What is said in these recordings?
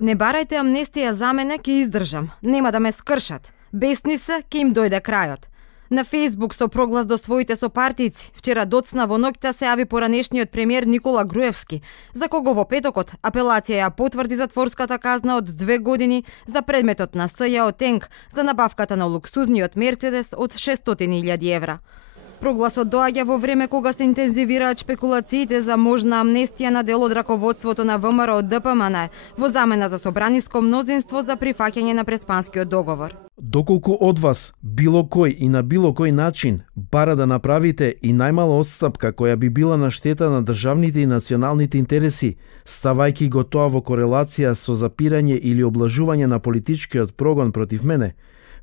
Не барајте амнестија за мене, ќе издржам. Нема да ме скршат. Бесни се, ќе им дојде крајот. На Фејсбук со проглас до своите сопартијци, вчера доцна во ноќта се јави поранешниот премиер Никола Груевски, за кого во петокот апелација ја потврди затворската казна од 2 години за предметот на СЈО Тенк за набавката на луксузниот Мерцедес од 600.000 евра. Прогласот доаѓа во време кога се интензивираат шпекулациите за можна амнестија на дел од раководството на ВМРО ДПМН во замена за собраниско мнозинство за прифаќање на Преспанскиот договор. Доколку од вас било кој и на било кој начин бара да направите и најмала отстапка која би била на штета на државните и националните интереси, ставајќи го тоа во корелација со запирање или облажување на политичкиот прогон против мене,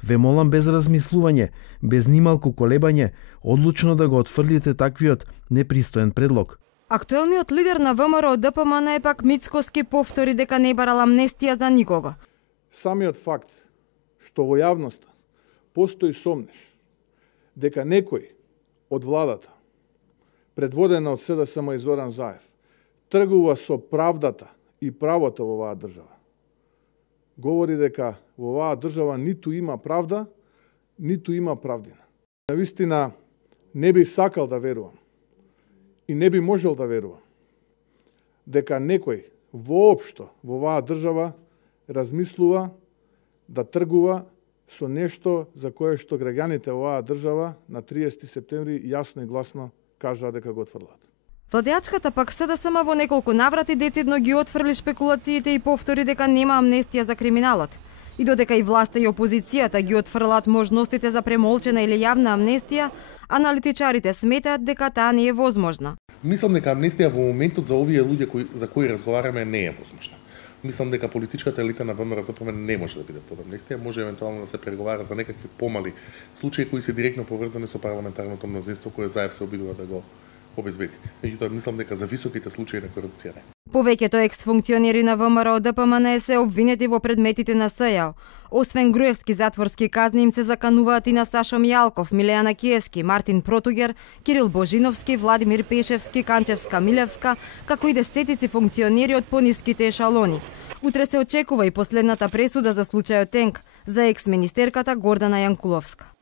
ве молам без размислување, без нималку колебање, одлучно да го отфрлите таквиот непристоен предлог. Актуелниот лидер на ВМРО ДПМН е пак Мицкоски повтори дека не барал амнестија за никого. Самиот факт што во јавноста постои сомнеш дека некој од владата, предводена од СДСМ и Зоран Заев, тргува со правдата и правото во оваа држава, говори дека во оваа држава ниту има правда, ниту има правдина. Навистина не би сакал да верувам и не би можел да верувам дека некој воопшто во оваа држава размислува да тргува со нешто за кое што граѓаните во оваа држава на 30 септември јасно и гласно кажаа дека го отфрлат. Владеачката пак СДСМ во неколку наврати децидно ги отфрли шпекулациите и повтори дека нема амнестија за криминалот. И додека и власта и опозицијата ги отфрлат можностите за премолчена или јавна амнестија, аналитичарите сметаат дека таа не е возможна. Мислам дека амнестија во моментот за овие луѓе за кои разговараме не е возможна. Мислам дека политичката елита на ВМРО ДПМН не може да биде под амнестија, може евентуално да се преговара за некакви помали случаи кои се директно поврзани со парламентарното мнозинство кое Заев се обидува да го обезбеди. Меѓутоа мислам дека за високите случаи на корупција не. Повеќето екс-функционери на ВМРО ДПМН се обвинети во предметите на СЈО. Освен Груевски затворски казни им се закануваат и на Сашо Мијалков, Милејана Киески, Мартин Протугер, Кирил Божиновски, Владимир Пешевски, Канчевска Милевска, како и десетици функционери од пониските ешалони. Утре се очекува и последната пресуда за случајот Тенк за екс-министерката Гордана Јанкуловска.